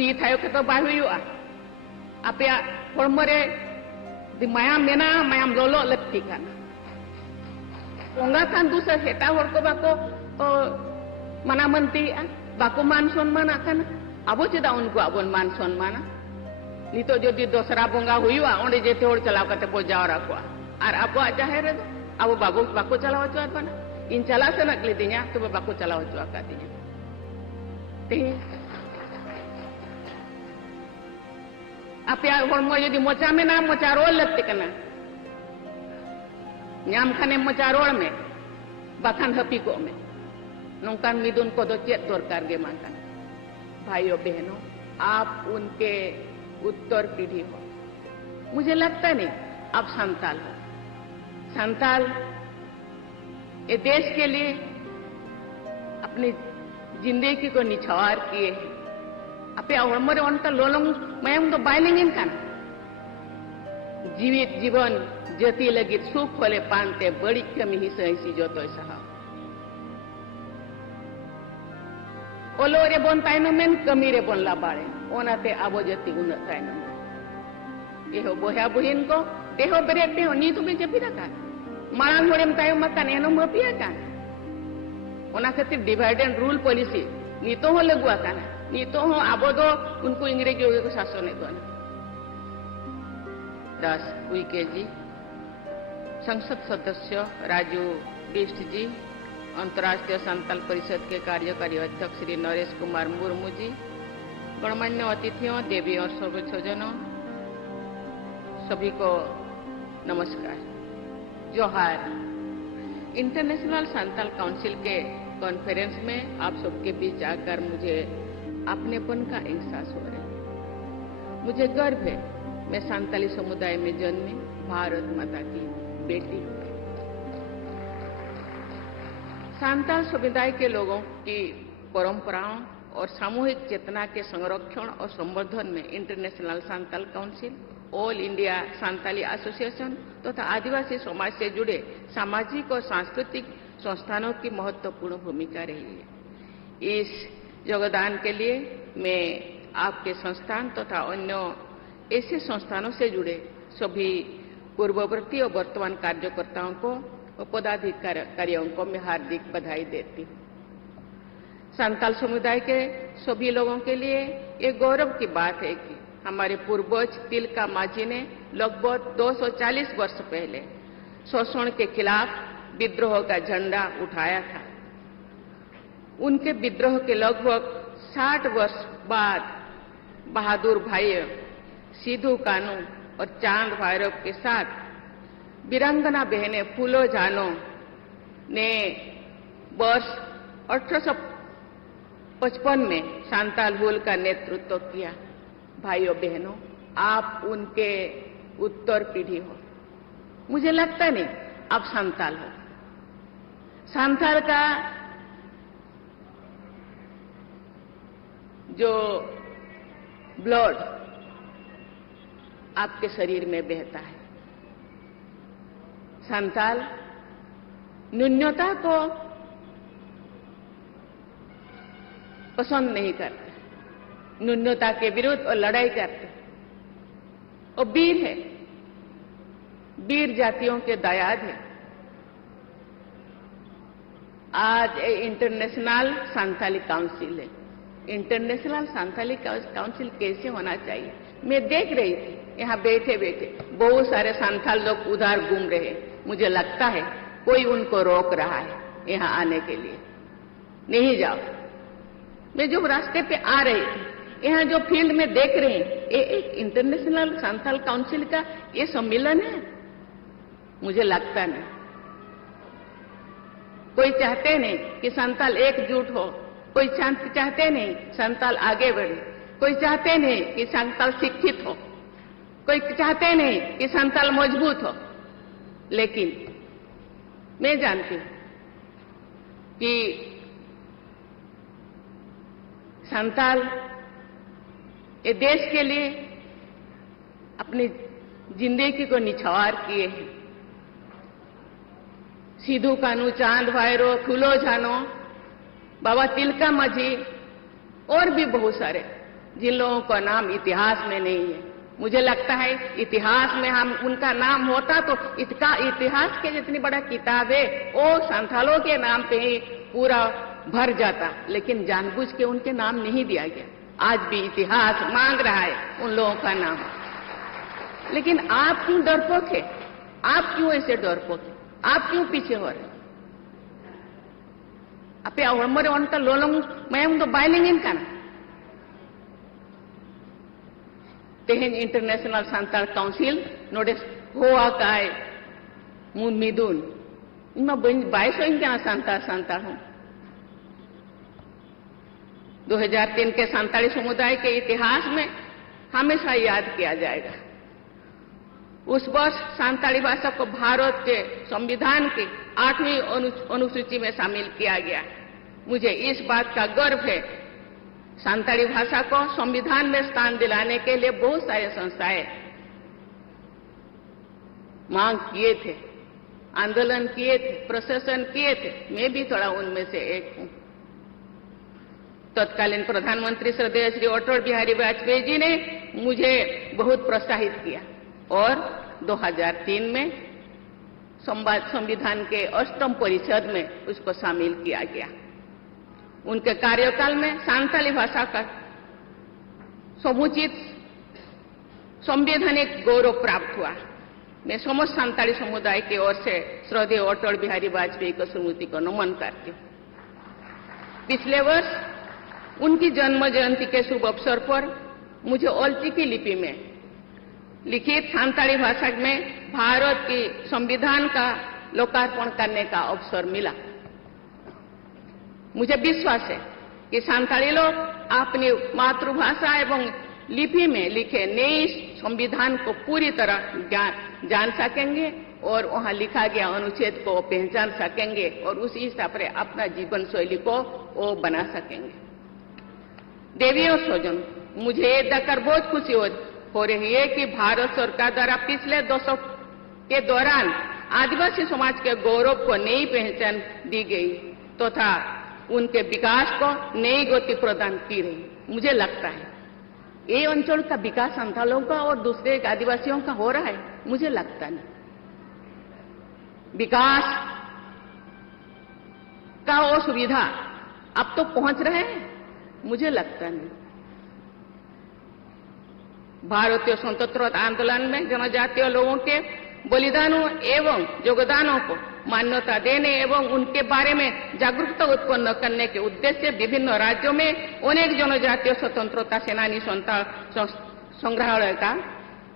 ती थायो के तो बाय हुआ आपे हड़मरे मायाम मेना मायाम लोलो लगती काना ओंगा खान दूसरा हेटा हड़ को बाको मना मनती बाको मान सम्मान आकाना अब चेदा उनको अब मान सम्मान नितो जदि दोसरा बोंगा हुआ ओंडे जेते हड़ चलाव कते बो जावरा को और अब जाहेर रे अब बाबू बाको चलाव चुआत बना इन चला से नकली दिया तो बाको चलाव चुआ का दिया आप हड़मो यदि मोचा में ना मोचा रोल लगते कना नाम खाने मोचा रोल में बाखान हपी को में नौकान मिदुन को दो चेत दरकार गे मांगन भाइयों बहनों आप उनके उत्तर पीढ़ी हो मुझे लगता नहीं आप संताल हो संताल ये देश के लिए अपनी जिंदगी को निछावर किए हैं अपे हड़मरे उनका लोलंग मयम तो बायलिंगिन कान जीवित जीवन जति लगी सुख होले पानते बड़ी कमी ही सही जो तो सहा ओलो रे बोन ताइनो मेन कमी रे बोन लाबाड़े ओनाते आबो जति उन ताइनो एहो बोया बुहिन को देहो बेरे देहो नी तो बेचे पिरा का मांग होरेम तायो मकान एनो मपिया का ओना खातिर डिवाइड एंड रूल पॉलिसी नी तो हो लगुआ काना नी तो हो आबो दो उनको अंग्रेजी को शासन है दोना दास उइके जी संसद सदस्य राजू बिष्ट जी अंतर्राष्ट्रीय संताल परिषद के कार्यकारी अध्यक्ष श्री नरेश कुमार मुर्मू जी गणमान्य अतिथियों देवी और सर्वोच्चजनों सभी को नमस्कार जोहार इंटरनेशनल संताल काउंसिल के कॉन्फ्रेंस में आप सबके बीच आकर मुझे अपनेपन का एहसास हो रहा है मुझे गर्व है मैं संताली समुदाय में जन्मी भारत माता की बेटी हूँ संताल समुदाय के लोगों की परंपराओं और सामूहिक चेतना के संरक्षण और संवर्धन में international Santal council all India Santali association तथा आदिवासी समाज से जुड़े सामाजिक और सांस्कृतिक संस्थानों की महत्वपूर्ण भूमिका रही है इस योगदान के लिए मैं आपके संस्थान तथा अन्य ऐसे संस्थानों से जुड़े सभी पूर्ववर्ती और वर्तमान कार्यकर्ताओं को और पदाधिकारियों को मैं हार्दिक बधाई देती हूँ संताल समुदाय के सभी लोगों के लिए ये गौरव की बात है कि हमारे पूर्वज तिलका माझी ने लगभग 240 वर्ष पहले शोषण के खिलाफ विद्रोह का झंडा उठाया था उनके विद्रोह के लगभग 60 वर्ष बाद बहादुर भाई सिद्धू कानू और चांद भैरव के साथ वीरांगना बहनें फूलो जानो ने वर्ष 1855 में संताल हुल का नेतृत्व किया भाइयों बहनों आप उनके उत्तर पीढ़ी हो मुझे लगता नहीं आप संताल हो संताल का जो ब्लड आपके शरीर में बहता है संताल न्यूनता को पसंद नहीं करते न्यूनता के विरुद्ध और लड़ाई करते और वीर है वीर जातियों के दायाद है आज इंटरनेशनल संताली काउंसिल है इंटरनेशनल संताली काउंसिल कैसे होना चाहिए मैं देख रही थी यहाँ बैठे बैठे बहुत सारे संथाल लोग उधर घूम रहे मुझे लगता है कोई उनको रोक रहा है यहाँ आने के लिए नहीं जाओ मैं जो रास्ते पे आ रही थी यहाँ जो फील्ड में देख रहे हैं ये एक इंटरनेशनल संथाल काउंसिल का ये सम्मेलन है मुझे लगता नहीं कोई चाहते नहीं कि संताल एकजुट हो कोई चाहते नहीं संताल आगे बढ़े कोई चाहते नहीं कि संताल शिक्षित हो कोई चाहते नहीं कि संताल मजबूत हो लेकिन मैं जानती हूं कि संताल ये देश के लिए अपनी जिंदगी को निछावर किए हैं सिद्धू कानू चांद भैरो फूलो जानो बाबा तिलका माझी और भी बहुत सारे जिन लोगों का नाम इतिहास में नहीं है। मुझे लगता है इतिहास में हम उनका नाम होता तो इसका इतिहास के जितनी बड़ा किताब है वो संथालों के नाम पे ही पूरा भर जाता, लेकिन जानबूझ के उनके नाम नहीं दिया गया। आज भी इतिहास मांग रहा है उन लोगों का नाम। लेकिन आप क्यों डरपोक है? आप क्यों ऐसे डरपोक है? आप क्यों पीछे हो रहे? अपने हमारे उनका लोलंग मैं तो बाइलिंग का तेहन इंटरनेशनल सांताल काउंसिल नोडे होआ काय मिदुन इमा बाईस क्या सांताल हूं। 2003 के सांताली समुदाय के इतिहास में हमेशा याद किया जाएगा। उस वर्ष सांताली भाषा को भारत के संविधान की 8वीं अनुसूची में शामिल किया गया। मुझे इस बात का गर्व है। सांताली भाषा को संविधान में स्थान दिलाने के लिए बहुत सारे संस्थाएं मांग किए थे, आंदोलन किए थे, प्रशासन किए थे। मैं भी थोड़ा उनमें से एक हूं। तत्कालीन प्रधानमंत्री श्रद्धेय श्री अटल बिहारी वाजपेयी जी ने मुझे बहुत प्रोत्साहित किया और 2003 में संविधान के 8वीं परिषद में उसको शामिल किया गया। उनके कार्यकाल में सांताली भाषा का समुचित संवैधानिक गौरव प्राप्त हुआ। मैं समस्त सांताली समुदाय की ओर से श्रद्धेय अटल बिहारी वाजपेयी की स्मृति को नमन करती हूं। पिछले वर्ष उनकी जन्म जयंती के शुभ अवसर पर मुझे ओल्चिकी लिपि में लिखित सांताली भाषा में भारत की संविधान का लोकार्पण करने का अवसर मिला। मुझे विश्वास है कि सांताली लोग अपनी मातृभाषा एवं लिपि में लिखे नए संविधान को पूरी तरह जान सकेंगे और वहां लिखा गया अनुच्छेद को पहचान सकेंगे और उसी हिसाब से अपना जीवन शैली को वो बना सकेंगे। देवियों स्वजन, मुझे ये देखकर बहुत खुशी हो रही है कि भारत सरकार द्वारा पिछले दशक के दौरान आदिवासी समाज के गौरव को नई पहचान दी गई तथा उनके विकास को नई गति प्रदान की रही। मुझे लगता है ये अंचल का विकास संथालों का और दूसरे आदिवासियों का हो रहा है। मुझे लगता नहीं विकास का वो सुविधा अब तो पहुंच रहे हैं। मुझे लगता नहीं। भारतीय स्वतंत्रता आंदोलन में जनजातीय लोगों के बलिदानों एवं योगदानों को मान्यता देने एवं उनके बारे में जागरूकता उत्पन्न करने के उद्देश्य से विभिन्न राज्यों में अनेक जनजातीय स्वतंत्रता सेनानी संग्रहालय का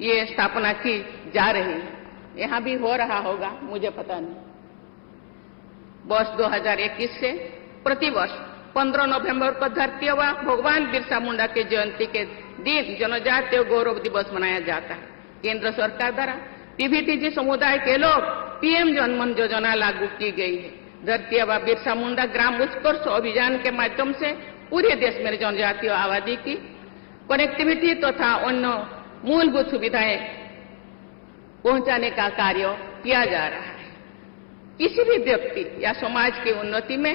ये स्थापना की जा रही है। यहाँ भी हो रहा होगा, मुझे पता नहीं। वर्ष 2021 से प्रतिवर्ष 15 नवंबर को धरती व भगवान बिरसा मुंडा की जयंती के दिन जनजातीय गौरव दिवस मनाया जाता है। केंद्र सरकार द्वारा टीबीटीजी समुदाय के लोग पीएम जनमन योजना लागू की गई है। धरती व बिरसा मुंडा ग्राम उत्कर्ष अभियान के माध्यम से पूरे देश में जनजातीय आबादी की कनेक्टिविटी तथा अन्य मूलभूत सुविधाएं पहुंचाने का कार्य किया जा रहा है। किसी भी व्यक्ति या समाज की उन्नति में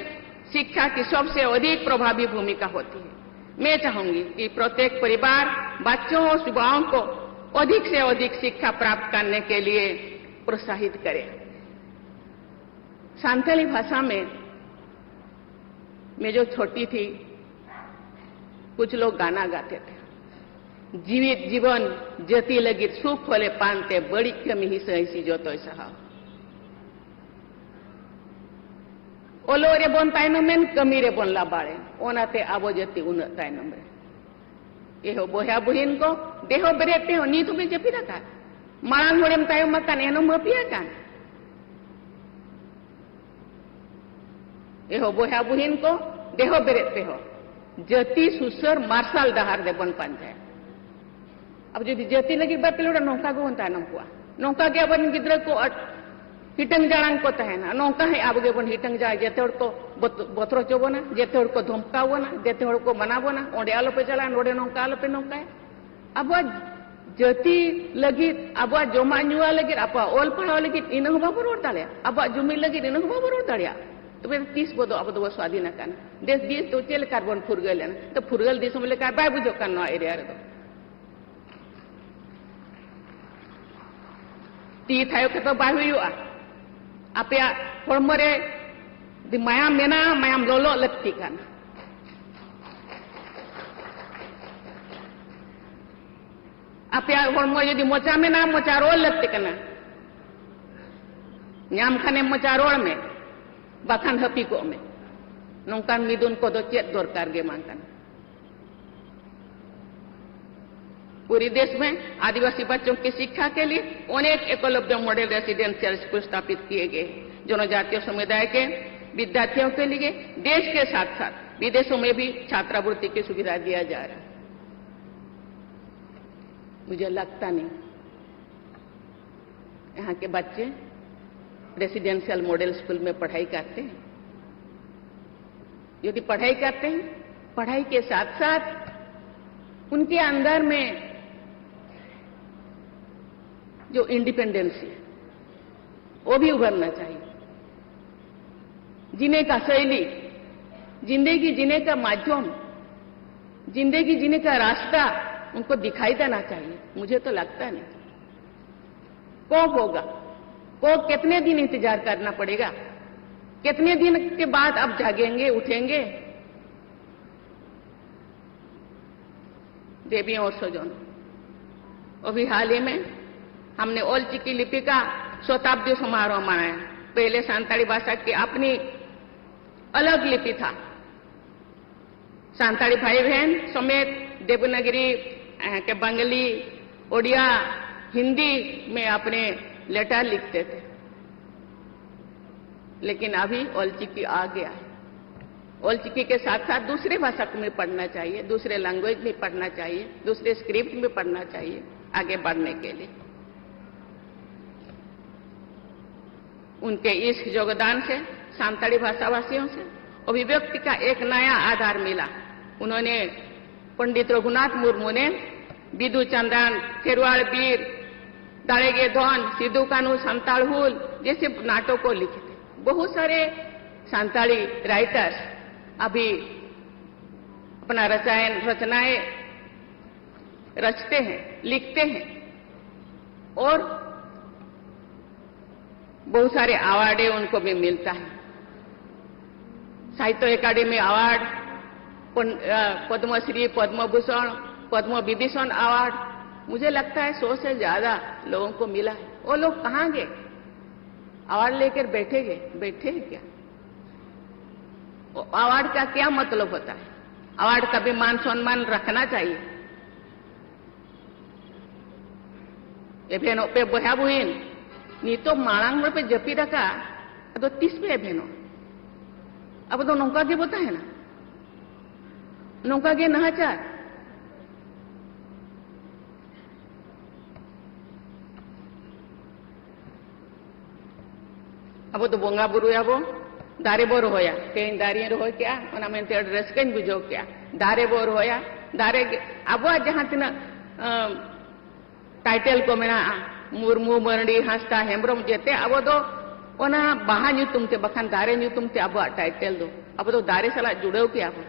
शिक्षा की सबसे अधिक प्रभावी भूमिका होती है। मैं चाहूंगी कि प्रत्येक परिवार बच्चों और युवाओं को अधिक से अधिक शिक्षा प्राप्त करने के लिए प्रोत्साहित करे। सांताली भाषा में मैं जो छोटी थी कुछ लोग गाना गाते थे। जीवित जीवन जती लगी सुख होले पानते बड़ी कमी ही सही जो तो सहा ओलो रे बन तायनम में कमी रे बन लाबाड़े ओनाते आबो जती उन तायनम रे एहो बोया बुहिन को देहो बेरेते हो नीतु में जपी रखा मांग होड़े में तायम मकान एनो मपिया कान एहो बोया बुहिन को देहो बेरेते हो जती सुसर मार्शल डहार दे बन पांजाय अब जो जती लगी बात पेलोड़ा नौका को बनता नौका नौका के अपन गिद्र को हिटंग जाड़ांग को तहना नौका है आबगे बन हिटंग जाए जेते हड़ को बतरो चोबोना जेते हड़ को धमकावोना जेते हड़ को मनावोना ओंडे आलो पे चला नोडे नौका आलो पे नौका है अब जती लगी अब जमा नुआ लगी अब ओल पढ़ाव लगी इन बाबू रोड दाड़िया अब जुमी लगी इन बाबू रोड दाड़िया तबे 30 बदो अब दो स्वाधीन कान देश दिस तो चेल कार्बन फुरगल तो फुरगल दिसम लेका बाय बुझो कान नो एरिया रे दो ती थायो के तो बाय हुआ आपे फॉर्मरे दि मायाम मेना मायाम लोलो लत्ती कान आपे फॉर्मो यदि मोचा मेना मोचा रोल लत्ती कान ᱧᱟᱢ ᱠᱷᱟᱱᱮ ᱢᱚᱪᱟ ᱨᱚᱲ ᱢᱮ ᱵᱟᱠᱷᱟᱱ ᱦᱟᱹᱯᱤ ᱠᱚᱜ ᱢᱮ नौकान मिदुन को तो चेत दरकार गे मांगन पूरी देश में आदिवासी बच्चों की शिक्षा के लिए अनेक एकलव्य मॉडल रेसिडेंशियल स्कूल स्थापित किए गए जनजातीय समुदाय के विद्यार्थियों के लिए देश के साथ साथ विदेशों में भी छात्रवृत्ति की सुविधा दिया जा रहा है। मुझे लगता नहीं यहाँ के बच्चे रेसिडेंशियल मॉडल स्कूल में पढ़ाई करते हैं। यदि पढ़ाई करते हैं, पढ़ाई के साथ साथ उनके अंदर में जो इंडिपेंडेंसी है वो भी उभरना चाहिए। जीने का शैली, जिंदगी जीने का माध्यम, जिंदगी जीने का रास्ता उनको दिखाई देना चाहिए। मुझे तो लगता नहीं कब होगा, को कितने दिन इंतजार करना पड़ेगा, कितने दिन के बाद अब जागेंगे, उठेंगे। देवियों और स्वजनों, अभी हाल ही में हमने ओल चिकी लिपि का शताब्दी समारोह मनाया। पहले सांताली भाषा की अपनी अलग लिपि था। सांताली भाई बहन समेत देवनागरी के बंगाली, ओडिया, हिंदी में अपने लेटर लिखते थे, लेकिन अभी ओल चिकी आ गया है। ओल चिकी के साथ साथ दूसरे भाषा में पढ़ना चाहिए, दूसरे लैंग्वेज में पढ़ना चाहिए, दूसरे स्क्रिप्ट में पढ़ना चाहिए आगे बढ़ने के लिए। उनके इस योगदान से सांताली भाषावासियों से अभिव्यक्ति का एक नया आधार मिला। उन्होंने पंडित रघुनाथ मुर्मू ने बिदु चंद्रन, खेरवाड़ वीर, दाड़ेगे धन, सिद्धू कानू, संताल हुल जैसे नाटकों को लिखे थे। बहुत सारे सांताली राइटर्स अभी अपना रचनाएं रचते हैं, लिखते हैं और बहुत सारे अवार्ड उनको भी मिलता है। साहित्य अकादमी अवार्ड, पद्मश्री, पद्म भूषण, पद्म विभूषण अवार्ड, मुझे लगता है 100 से ज्यादा लोगों को मिला है। वो लोग कहाँ गए? अवार्ड लेकर बैठे हैं क्या? अवार्ड का क्या मतलब होता है? अवार्ड का भी मान सम्मान रखना चाहिए। ये बहनों पे बहा बुहिन नीतो मांग पे जपी रखा तो 30 पे बहनों अब तो नौका के बोता है ना, नौका के नहाचार। अब तो बोंगा बुरु याबो दारे बोर होया कहीं दारिये रहो क्या ओना मेनते एड्रेस कहीं बुझो क्या दारे बोर होया दारे अब जहां तना टाइटल को मेना मुर्मू, मरडी, हांसदा, हेम्ब्रम जेते अब तो ओना बाहा ᱧᱩᱛᱩᱢ ते बखान दारे ᱧᱩᱛᱩᱢ ते अब टाइटल दो अब तो दारे साला जुड़ेव क्या हो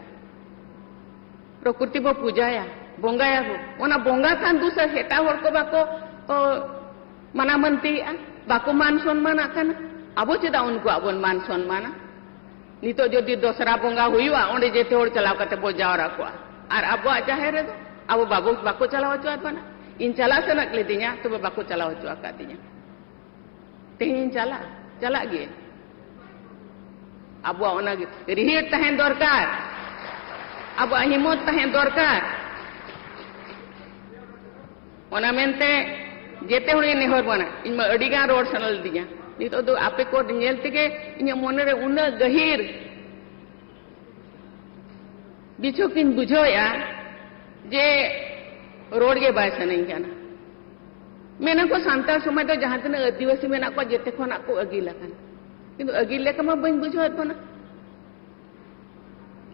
प्रकृति बो पूजाया बोंगाया हो ओना बोंगा खान दूसरा हेटा होर को बाको मना मनती बाको मान सम्मान आकाना अब चेदा उनको अब मान सम्मान नितो जदि दोसरा बोंगा हुआ ओंडे जेते होर चलाव कते बो जावरा को और अब जाहेर रे अब बाबू बाको चलाव चुआ बना इन चला से नक लेदिया तो बाको चलाव चुआ का दिया तेहिन चला गे अब ओना रिहिट तहेन दरकार अब हिम्मत तहेन दरकार ओना मेनते जेते होने नेहर बना इन अडिगा रोड सनल दिया नितो दो आपे को नेल तेगे इन मोने रे उन गहीर बिछो किन बुझोया जे रोड के बाय सनई जाना मेना को सांताल समय तो जहां तक आदिवासी मेना को जेते खना को अगिला कान किंतु अगिल लेका मा बइन बुझोत बना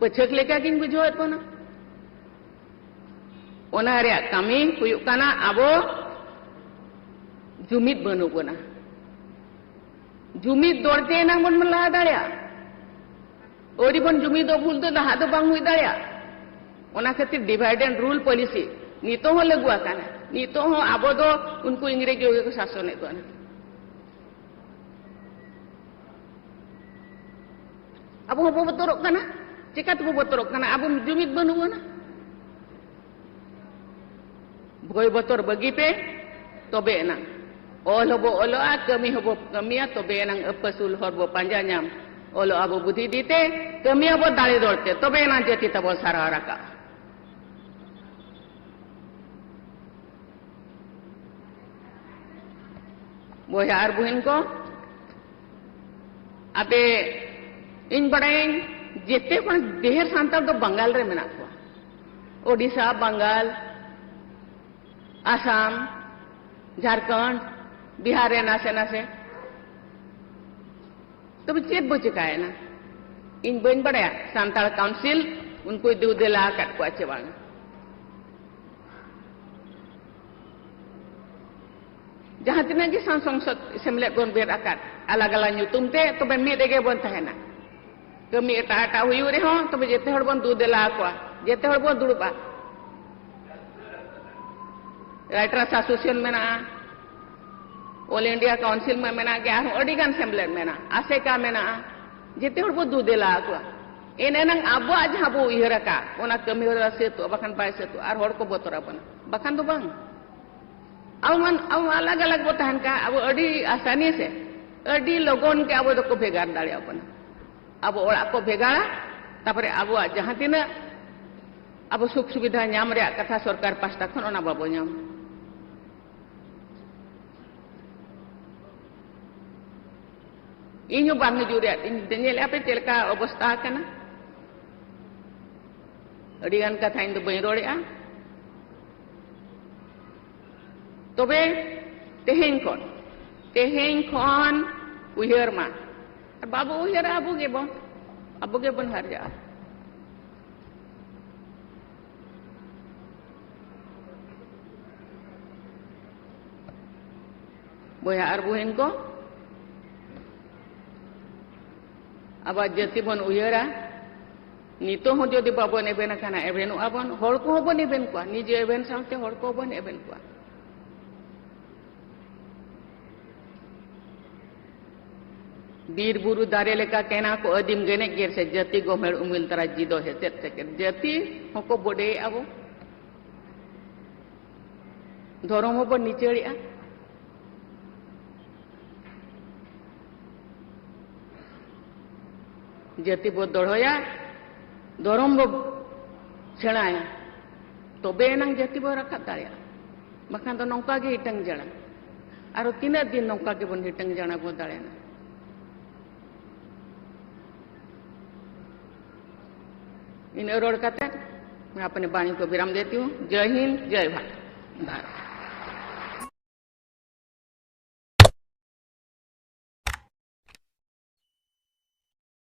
पछक लेका किन बुझोत बना ओना रे कामी हुयु काना आबो जुमिद बनु बना जुमिद दौड़ते ना मन लहा दाड़िया ओरी बन जुमी दो भूल दो लहा दो बांग हुई दाया ओना खातिर डिवाइड एंड रूल पॉलिसी नितो हो लगुआ काना नितो हो आबो दो उनको इंग्रेजी को शासन है दोना अब हो बतोरक काना चिका तो बतोरक काना अब जुमिद बनुआ ना भय बतर बगी पे तबे ना ओल हबो ओलोआ कमी हबो कमिया तबे ना अपसुल हरबो पांजा नाम ओलो आबो बुद्धि दीते कमी हबो दाड़े दौड़ते तबे ना जति तबो सारा रका बोया आर बुहिन को अबे इन बड़ाइन जेते पण देहर सांताल तो बंगाल रे मेना को ओडिशा बंगाल आसाम झारखंड बिहार रे नासे नासे तो चेत बो चिकाय ना इन बन बड़ाया सांताल काउंसिल उनको दू देला काट को आचे बांग जहां तिना की संसद सेमलेट बन बेर आकात अलग अलग ᱧᱩᱛᱩᱢ ते तो बे मी देगे बन तहना कमी एटा एटा हुयु रे हो तो जेते हड़ बन दू देला को जेते हड़ बन दुड़बा राइटर्स एसोसिएशन में ना ऑल इंडिया काउंसिल में मेना के आर ओडिगन सेमलेट में ना आसेका में ना जेते हड़ बन दू देला को एने नंग आबो आज हाबो इहरका ओना कमी होरा से तो बखन पाए से तो आर हड़ को बतरा बन बखन तो बंग अब अलग अलग बताहन का अब अड़ी आसानी से अड़ी लोगों के अब को भेगार दाड़े अपन अब ओड़ा को भेगाड़ा तापरे अब जहां तीना अब सुख सुविधा नाम रे कथा सरकार पास्टा खन ओना बाबो नाम इन्हों बांग जुरे इन पे चलका अवस्था कना अड़ी गान कथा इन दो बई रोड़ेआ तबे तेहें खन उहर मा बाबू उहर आबू गे बन हर जा बोया और बुहिन को अब जाति बन उहरा नितो हो जदि बाबन एबेन खाना एबेनु आबन हर को बन एबेन को निजे एबेन साथे हर को बन एबेन को बीर बुरु दारे लेका कहना को अदिम गने गेर से जाति गोमेड़ उमिल तरा जिदो है सेट सेकेंड जाति होको बडे आबो धर्म हो निचेड़िया जाति बो दड़ोया धर्म बो सेणाया तबे नंग जाति बो रखा दाड़िया बखान तो नौका गे हिटंग जड़ा आरो तीना दिन नौका के बन हिटंग जड़ा बो दाड़ेना इन रोड का मैं अपने वाणी को विराम देती हूँ। जय हिंद जय भारत।